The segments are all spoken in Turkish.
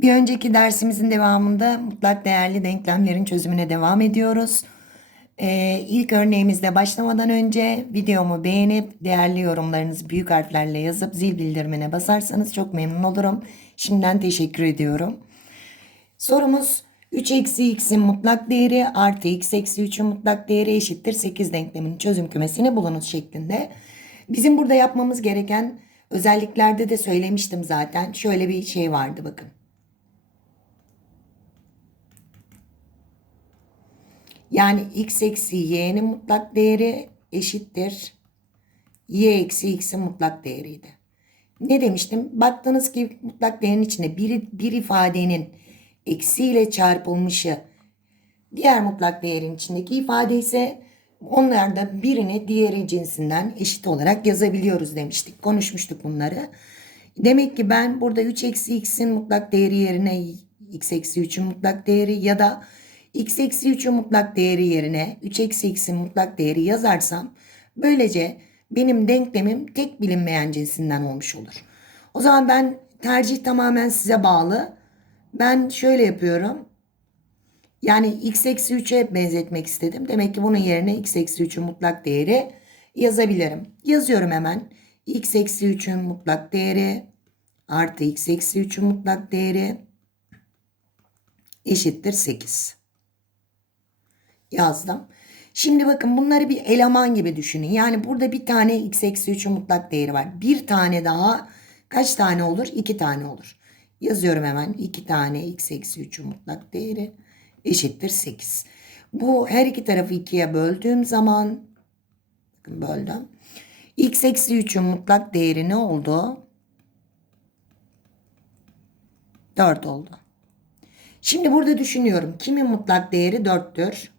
Bir önceki dersimizin devamında mutlak değerli denklemlerin çözümüne devam ediyoruz. Ee, ilk örneğimizde başlamadan önce videomu beğenip değerli yorumlarınızı büyük harflerle yazıp zil bildirimine basarsanız çok memnun olurum. Şimdiden teşekkür ediyorum. Sorumuz 3 eksi x'in mutlak değeri artı x eksi 3'ün mutlak değeri eşittir 8 denkleminin çözüm kümesini bulunuz şeklinde. Bizim burada yapmamız gereken özelliklerde de söylemiştim zaten. Şöyle bir şey vardı bakın. Yani x eksi y'nin mutlak değeri eşittir. y eksi x'in mutlak değeriydi. Ne demiştim? Baktınız ki mutlak değerin içinde bir, bir ifadenin eksiyle çarpılmışı diğer mutlak değerin içindeki ifade ise onlardan birini diğeri cinsinden eşit olarak yazabiliyoruz demiştik. Konuşmuştuk bunları. Demek ki ben burada 3 eksi x'in mutlak değeri yerine x eksi 3'ün mutlak değeri ya da x eksi 3'ün mutlak değeri yerine 3 eksi x'in mutlak değeri yazarsam böylece benim denklemim tek bilinmeyen cinsinden olmuş olur. O zaman ben tercih tamamen size bağlı. Ben şöyle yapıyorum. Yani x eksi 3'e benzetmek istedim. Demek ki bunun yerine x eksi 3'ün mutlak değeri yazabilirim. Yazıyorum hemen. x eksi 3'ün mutlak değeri artı x eksi 3'ün mutlak değeri eşittir 8. Yazdım. Şimdi bakın bunları bir eleman gibi düşünün. Yani burada bir tane x eksi 3'ün mutlak değeri var. Bir tane daha kaç tane olur? İki tane olur. Yazıyorum hemen. iki tane x eksi 3'ün mutlak değeri eşittir 8. Bu her iki tarafı ikiye böldüğüm zaman bakın böldüm. x eksi 3'ün mutlak değeri ne oldu? 4 oldu. Şimdi burada düşünüyorum. Kimin mutlak değeri 4'tür?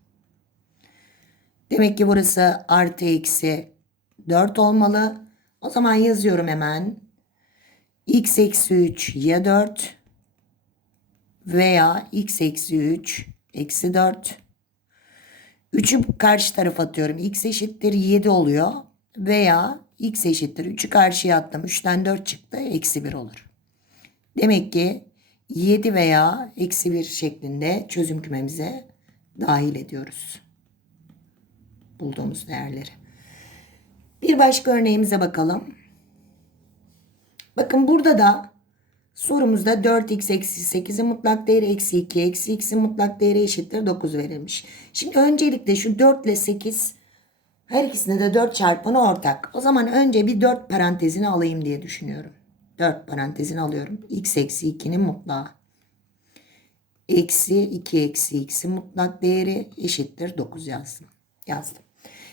Demek ki burası artı eksi 4 olmalı. O zaman yazıyorum hemen. x eksi 3 ya 4 veya x eksi 3 eksi 4. 3'ü karşı tarafa atıyorum. x eşittir 7 oluyor. Veya x eşittir 3'ü karşıya attım. 3'ten 4 çıktı. Eksi 1 olur. Demek ki 7 veya eksi 1 şeklinde çözüm kümemize dahil ediyoruz. Bulduğumuz değerleri. Bir başka örneğimize bakalım. Bakın burada da sorumuzda 4x eksi 8'in mutlak değeri eksi 2 eksi x'in mutlak değeri eşittir 9 verilmiş. Şimdi öncelikle şu 4 ile 8 her ikisinde de 4 çarpanı ortak. O zaman önce bir 4 parantezini alayım diye düşünüyorum. 4 parantezini alıyorum. x eksi 2'nin mutlağı. Eksi 2 eksi x'in mutlak değeri eşittir 9 yazdım. Yazdım.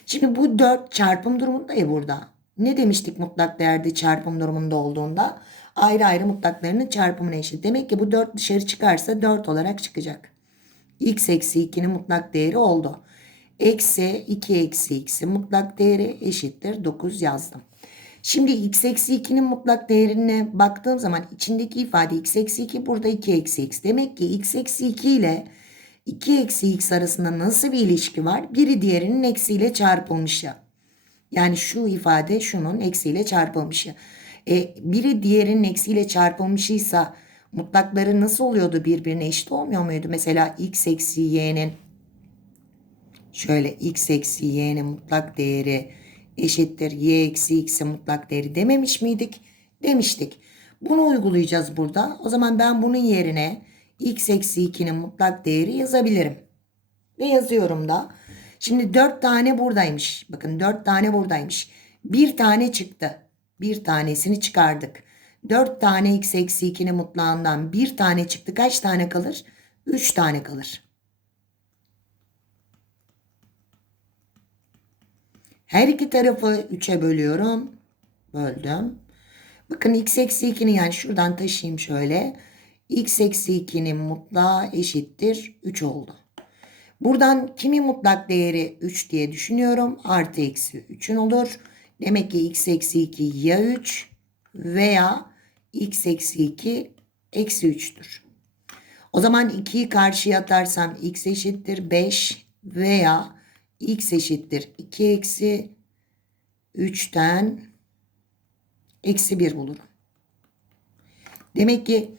Şimdi bu 4 çarpım durumunda ya burada. Ne demiştik mutlak değerde çarpım durumunda olduğunda? Ayrı ayrı mutlaklarının çarpımına eşit. Demek ki bu 4 dışarı çıkarsa 4 olarak çıkacak. x eksi 2'nin mutlak değeri oldu. Eksi 2 eksi x'in mutlak değeri eşittir 9 yazdım. Şimdi x eksi 2'nin mutlak değerine baktığım zaman içindeki ifade x eksi 2 burada 2 eksi x. Demek ki x eksi 2 ile 2 eksi x arasında nasıl bir ilişki var? Biri diğerinin eksiyle çarpılmış ya. Yani şu ifade şunun eksiyle çarpılmışı. E, biri diğerinin eksiyle çarpılmışıysa mutlakları nasıl oluyordu birbirine eşit olmuyor muydu? Mesela x eksi y'nin şöyle x eksi y'nin mutlak değeri eşittir y eksi x'in mutlak değeri dememiş miydik? Demiştik. Bunu uygulayacağız burada. O zaman ben bunun yerine x eksi 2'nin mutlak değeri yazabilirim. Ve yazıyorum da. Şimdi 4 tane buradaymış. Bakın 4 tane buradaymış. Bir tane çıktı. Bir tanesini çıkardık. 4 tane x eksi 2'nin mutlağından bir tane çıktı. Kaç tane kalır? 3 tane kalır. Her iki tarafı 3'e bölüyorum. Böldüm. Bakın x eksi 2'ni yani şuradan taşıyayım şöyle. X eksi 2'nin mutlağı eşittir 3 oldu. Buradan kimin mutlak değeri 3 diye düşünüyorum. Artı eksi 3'ün olur. Demek ki x eksi 2 ya 3 veya x eksi 2 eksi 3'tür. O zaman 2'yi karşıya atarsam x eşittir 5 veya x eşittir 2 eksi 3'ten eksi 1 bulurum. Demek ki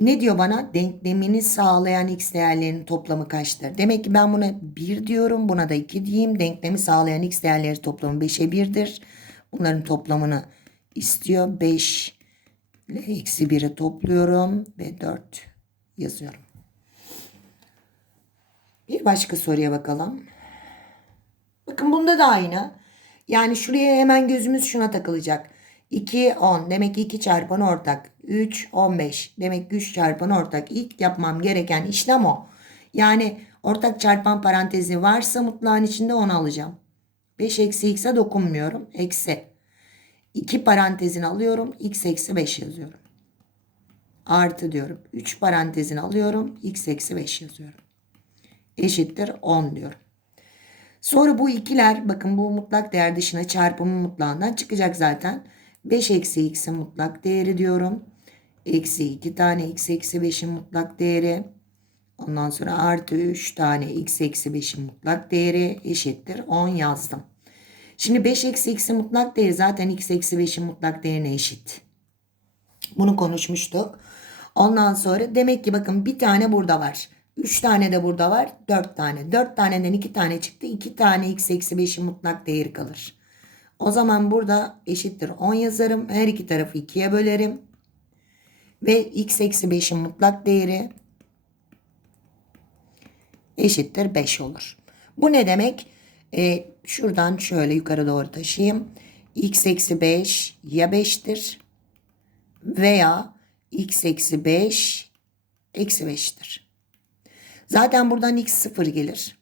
Ne diyor bana? Denklemini sağlayan x değerlerinin toplamı kaçtır? Demek ki ben buna 1 diyorum. Buna da 2 diyeyim. Denklemi sağlayan x değerleri toplamı 5'e 1'dir. Bunların toplamını istiyor. 5 ile eksi 1'i topluyorum ve 4 yazıyorum. Bir başka soruya bakalım. Bakın bunda da aynı. Yani şuraya hemen gözümüz şuna takılacak. 2, 10. Demek ki 2 çarpan ortak. 3, 15. Demek ki 3 çarpan ortak. İlk yapmam gereken işlem o. Yani ortak çarpan parantezi varsa mutlağın içinde 10 alacağım. 5 eksi x'e dokunmuyorum. Eksi. 2 parantezini alıyorum. x eksi 5 yazıyorum. Artı diyorum. 3 parantezini alıyorum. x eksi 5 yazıyorum. Eşittir 10 diyorum. Sonra bu ikiler bakın bu mutlak değer dışına çarpımın mutlağından çıkacak zaten. 5 eksi x'in mutlak değeri diyorum. Eksi 2 tane x eksi 5'in mutlak değeri. Ondan sonra artı 3 tane x eksi 5'in mutlak değeri eşittir 10 yazdım. Şimdi 5 eksi x'in mutlak değeri zaten x eksi 5'in mutlak değerine eşit. Bunu konuşmuştuk. Ondan sonra demek ki bakın bir tane burada var. 3 tane de burada var. 4 tane. 4 taneden 2 tane çıktı. 2 tane x eksi 5'in mutlak değeri kalır. O zaman burada eşittir 10 yazarım. Her iki tarafı 2'ye bölerim. Ve x eksi 5'in mutlak değeri eşittir 5 olur. Bu ne demek? Ee, şuradan şöyle yukarı doğru taşıyayım. x eksi 5 ya 5'tir veya x eksi 5 eksi 5'tir. Zaten buradan x 0 gelir.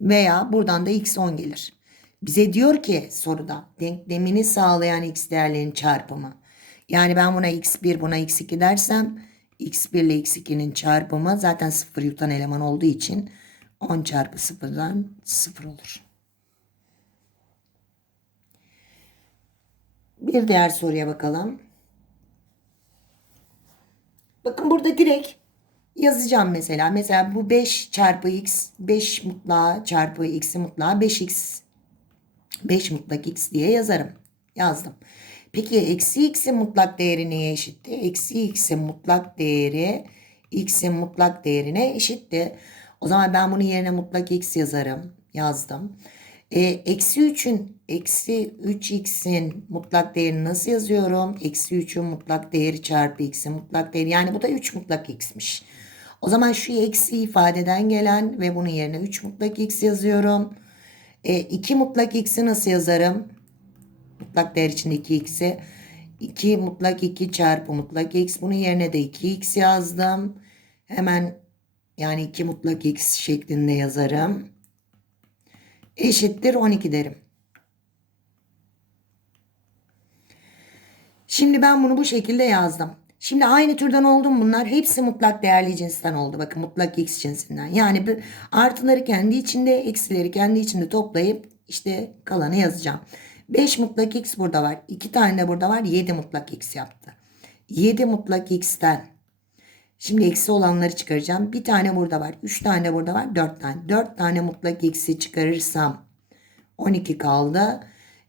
Veya buradan da x 10 gelir. Bize diyor ki soruda denklemini sağlayan x değerlerinin çarpımı. Yani ben buna x1 buna x2 dersem x1 ile x2'nin çarpımı zaten 0 yutan eleman olduğu için 10 çarpı 0'dan 0 olur. Bir diğer soruya bakalım. Bakın burada direkt yazacağım mesela. Mesela bu 5 çarpı x 5 mutlağı çarpı x'i mutlağı 5x 5 mutlak x diye yazarım. Yazdım. Peki eksi x'in mutlak değeri neye eşitti? Eksi x'in mutlak değeri x'in mutlak değerine eşitti. O zaman ben bunun yerine mutlak x yazarım. Yazdım. E, eksi 3'ün eksi 3x'in mutlak değerini nasıl yazıyorum? Eksi 3'ün mutlak değeri çarpı x'in mutlak değeri. Yani bu da 3 mutlak x'miş. O zaman şu eksi ifadeden gelen ve bunun yerine 3 mutlak x yazıyorum. E, 2 mutlak x'i nasıl yazarım? Mutlak değer içinde 2x'i. 2 mutlak 2 çarpı mutlak x. Bunun yerine de 2x yazdım. Hemen yani 2 mutlak x şeklinde yazarım. Eşittir 12 derim. Şimdi ben bunu bu şekilde yazdım. Şimdi aynı türden oldu mu bunlar? Hepsi mutlak değerli cinsten oldu. Bakın mutlak x cinsinden. Yani bir artıları kendi içinde, eksileri kendi içinde toplayıp işte kalanı yazacağım. 5 mutlak x burada var. 2 tane de burada var. 7 mutlak x yaptı. 7 mutlak x'ten şimdi eksi olanları çıkaracağım. Bir tane burada var. 3 tane burada var. 4 tane. 4 tane mutlak x'i çıkarırsam 12 kaldı.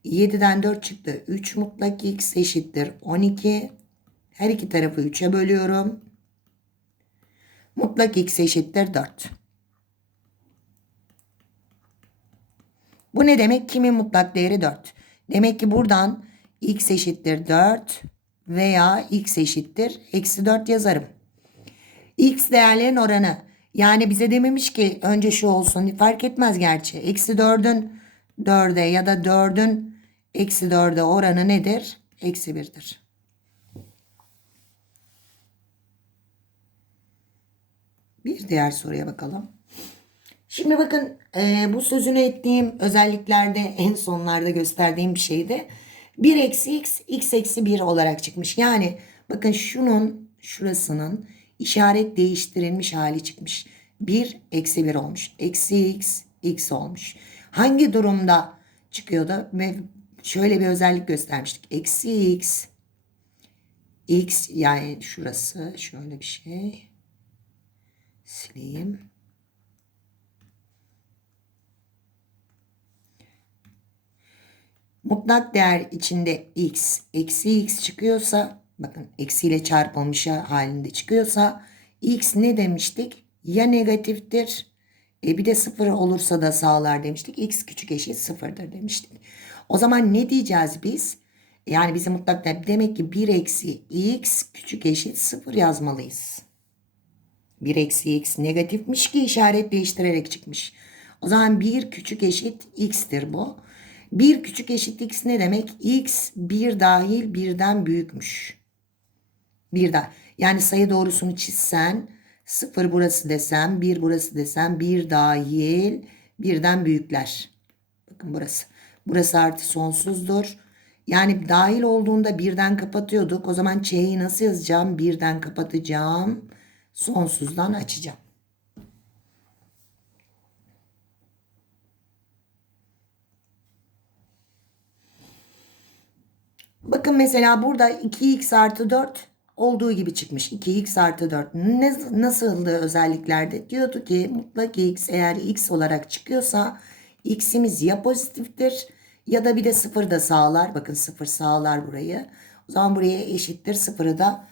7'den 4 çıktı. 3 mutlak x eşittir 12. Her iki tarafı 3'e bölüyorum. Mutlak x eşittir 4. Bu ne demek? Kimin mutlak değeri 4? Demek ki buradan x eşittir 4 veya x eşittir eksi 4 yazarım. x değerlerin oranı. Yani bize dememiş ki önce şu olsun fark etmez gerçi. Eksi 4'ün 4'e ya da 4'ün eksi 4'e oranı nedir? Eksi 1'dir. Bir diğer soruya bakalım. Şimdi bakın e, bu sözünü ettiğim özelliklerde en sonlarda gösterdiğim bir şeydi. 1 eksi x, x eksi 1 olarak çıkmış. Yani bakın şunun şurasının işaret değiştirilmiş hali çıkmış. 1 eksi 1 olmuş. Eksi x, x olmuş. Hangi durumda çıkıyordu? Ve şöyle bir özellik göstermiştik. Eksi x, x yani şurası şöyle bir şey sileyim. Mutlak değer içinde x eksi x çıkıyorsa bakın eksiyle çarpılmış halinde çıkıyorsa x ne demiştik? Ya negatiftir e bir de sıfır olursa da sağlar demiştik. x küçük eşit sıfırdır demiştik. O zaman ne diyeceğiz biz? Yani bizim mutlak değer demek ki 1 eksi x küçük eşit sıfır yazmalıyız. 1 eksi x negatifmiş ki işaret değiştirerek çıkmış. O zaman 1 küçük eşit x'tir bu. 1 küçük eşit x ne demek? x 1 dahil birden büyükmüş. Bir daha. Yani sayı doğrusunu çizsen 0 burası desem 1 burası desem 1 dahil birden büyükler. Bakın burası. Burası artı sonsuzdur. Yani dahil olduğunda birden kapatıyorduk. O zaman ç'yi nasıl yazacağım? Birden kapatacağım. Sonsuzdan açacağım. Bakın mesela burada 2x artı 4 olduğu gibi çıkmış. 2x artı 4. Ne, nasıldı özelliklerde? Diyordu ki mutlak x eğer x olarak çıkıyorsa x'imiz ya pozitiftir ya da bir de sıfır da sağlar. Bakın sıfır sağlar burayı. O zaman buraya eşittir sıfırı da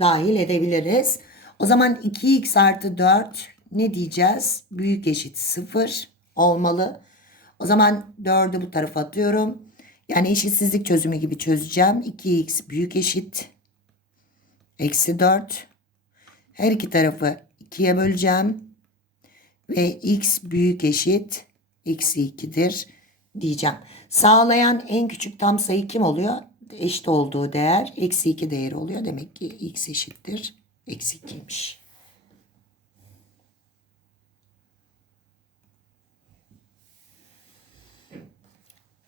dahil edebiliriz. O zaman 2x artı 4 ne diyeceğiz? Büyük eşit sıfır olmalı. O zaman 4'ü bu tarafa atıyorum. Yani eşitsizlik çözümü gibi çözeceğim. 2x büyük eşit. Eksi 4. Her iki tarafı 2'ye böleceğim. Ve x büyük eşit. Eksi 2'dir diyeceğim. Sağlayan en küçük tam sayı kim oluyor? Eşit olduğu değer eksi 2 değeri oluyor. Demek ki x eşittir. Eksi 2'ymiş.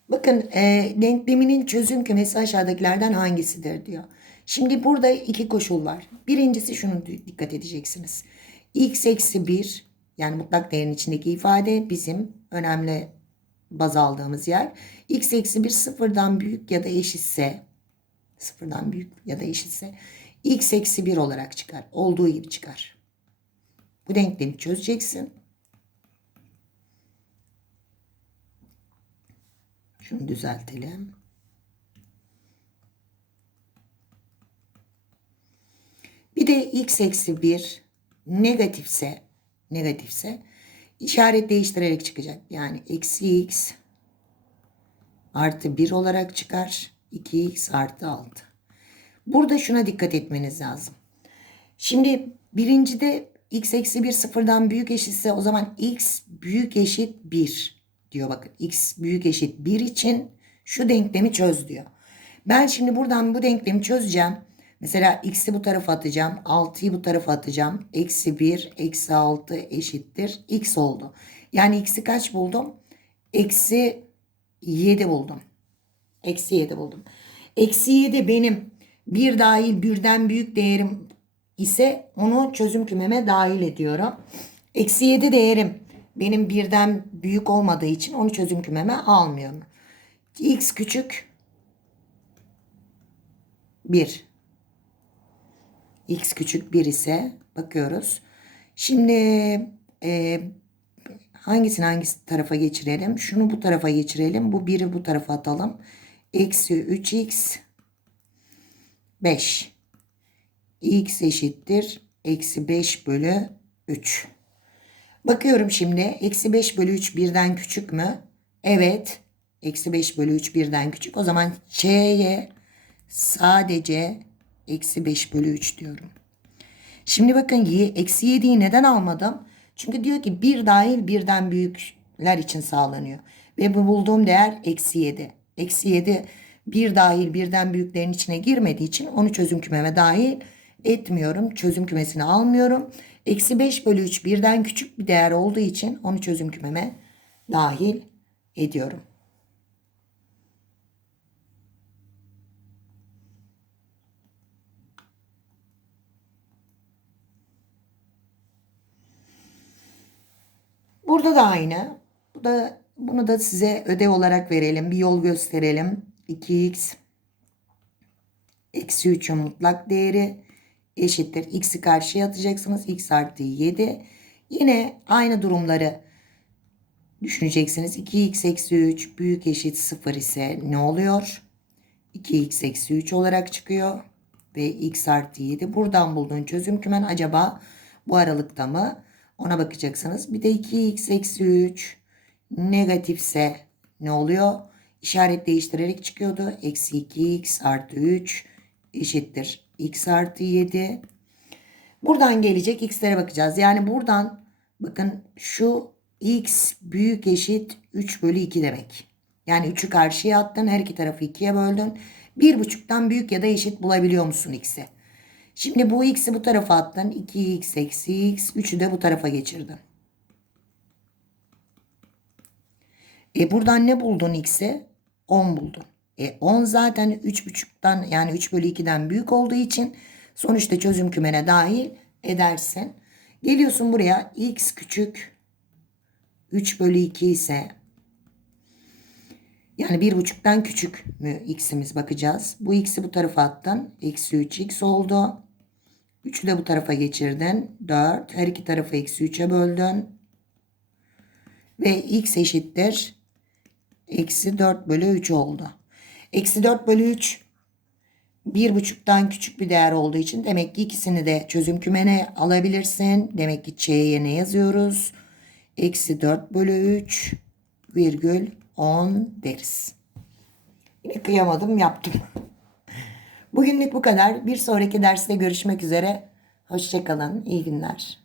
Bakın e, denkleminin çözüm kümesi aşağıdakilerden hangisidir diyor. Şimdi burada iki koşul var. Birincisi şunu dikkat edeceksiniz. x eksi 1 yani mutlak değerin içindeki ifade bizim önemli baz aldığımız yer. x eksi 1 sıfırdan büyük ya da eşitse sıfırdan büyük ya da eşitse x eksi 1 olarak çıkar. Olduğu gibi çıkar. Bu denklemi çözeceksin. Şunu düzeltelim. Bir de x eksi 1 negatifse negatifse işaret değiştirerek çıkacak. Yani eksi x artı 1 olarak çıkar. 2x artı 6. Burada şuna dikkat etmeniz lazım. Şimdi birincide x eksi 1 sıfırdan büyük eşitse o zaman x büyük eşit 1 diyor bakın. x büyük eşit 1 için şu denklemi çöz diyor. Ben şimdi buradan bu denklemi çözeceğim. Mesela x'i bu tarafa atacağım. 6'yı bu tarafa atacağım. Eksi 1, eksi 6 eşittir. x oldu. Yani x'i kaç buldum? Eksi 7 buldum. Eksi 7 buldum. Eksi 7 benim bir dahil birden büyük değerim ise onu çözüm kümeme dahil ediyorum. Eksi 7 değerim benim birden büyük olmadığı için onu çözüm kümeme almıyorum. x küçük 1 x küçük 1 ise bakıyoruz. Şimdi e, hangisini hangisi tarafa geçirelim? Şunu bu tarafa geçirelim. Bu 1'i bu tarafa atalım. Eksi 3x 5. x eşittir. Eksi 5 bölü 3. Bakıyorum şimdi. Eksi 5 bölü 3 birden küçük mü? Evet. Eksi 5 bölü 3 birden küçük. O zaman ç'ye sadece Eksi 5 bölü 3 diyorum. Şimdi bakın eksi 7'yi neden almadım? Çünkü diyor ki bir dahil birden büyükler için sağlanıyor. Ve bu bulduğum değer eksi 7. Eksi 7 bir dahil birden büyüklerin içine girmediği için onu çözüm kümeme dahil etmiyorum. Çözüm kümesini almıyorum. Eksi 5 bölü 3 birden küçük bir değer olduğu için onu çözüm kümeme dahil ediyorum. Burada da aynı. Bu da bunu da size ödev olarak verelim. Bir yol gösterelim. 2x eksi 3'ün mutlak değeri eşittir. X'i karşıya atacaksınız. X artı 7. Yine aynı durumları düşüneceksiniz. 2x eksi 3 büyük eşit 0 ise ne oluyor? 2x eksi 3 olarak çıkıyor. ve x artı 7. Buradan bulduğun çözüm kümen acaba bu aralıkta mı? Ona bakacaksınız. Bir de 2x eksi 3 negatifse ne oluyor? İşaret değiştirerek çıkıyordu. Eksi 2x artı 3 eşittir. x artı 7. Buradan gelecek x'lere bakacağız. Yani buradan bakın şu x büyük eşit 3 bölü 2 demek. Yani 3'ü karşıya attın. Her iki tarafı 2'ye böldün. 1,5'tan büyük ya da eşit bulabiliyor musun x'i? Şimdi bu x'i bu tarafa attın. 2x eksi x. 3'ü de bu tarafa geçirdin. E buradan ne buldun x'i? 10 buldun. E 10 zaten 3,5'tan yani 3 bölü 2'den büyük olduğu için sonuçta çözüm kümene dahil edersin. Geliyorsun buraya x küçük 3 bölü 2 ise yani 1,5'tan küçük mü x'imiz bakacağız. Bu x'i bu tarafa attın. Eksi 3x oldu. 3'ü de bu tarafa geçirdin. 4. Her iki tarafı eksi 3'e böldün. Ve x eşittir. Eksi 4 bölü 3 oldu. Eksi 4 bölü 3 1,5'tan küçük bir değer olduğu için demek ki ikisini de çözüm kümene alabilirsin. Demek ki ç'ye ne yazıyoruz? Eksi 4 bölü 3 virgül 10 deriz. Yine kıyamadım yaptım. Bugünlük bu kadar. Bir sonraki derste görüşmek üzere. Hoşçakalın. İyi günler.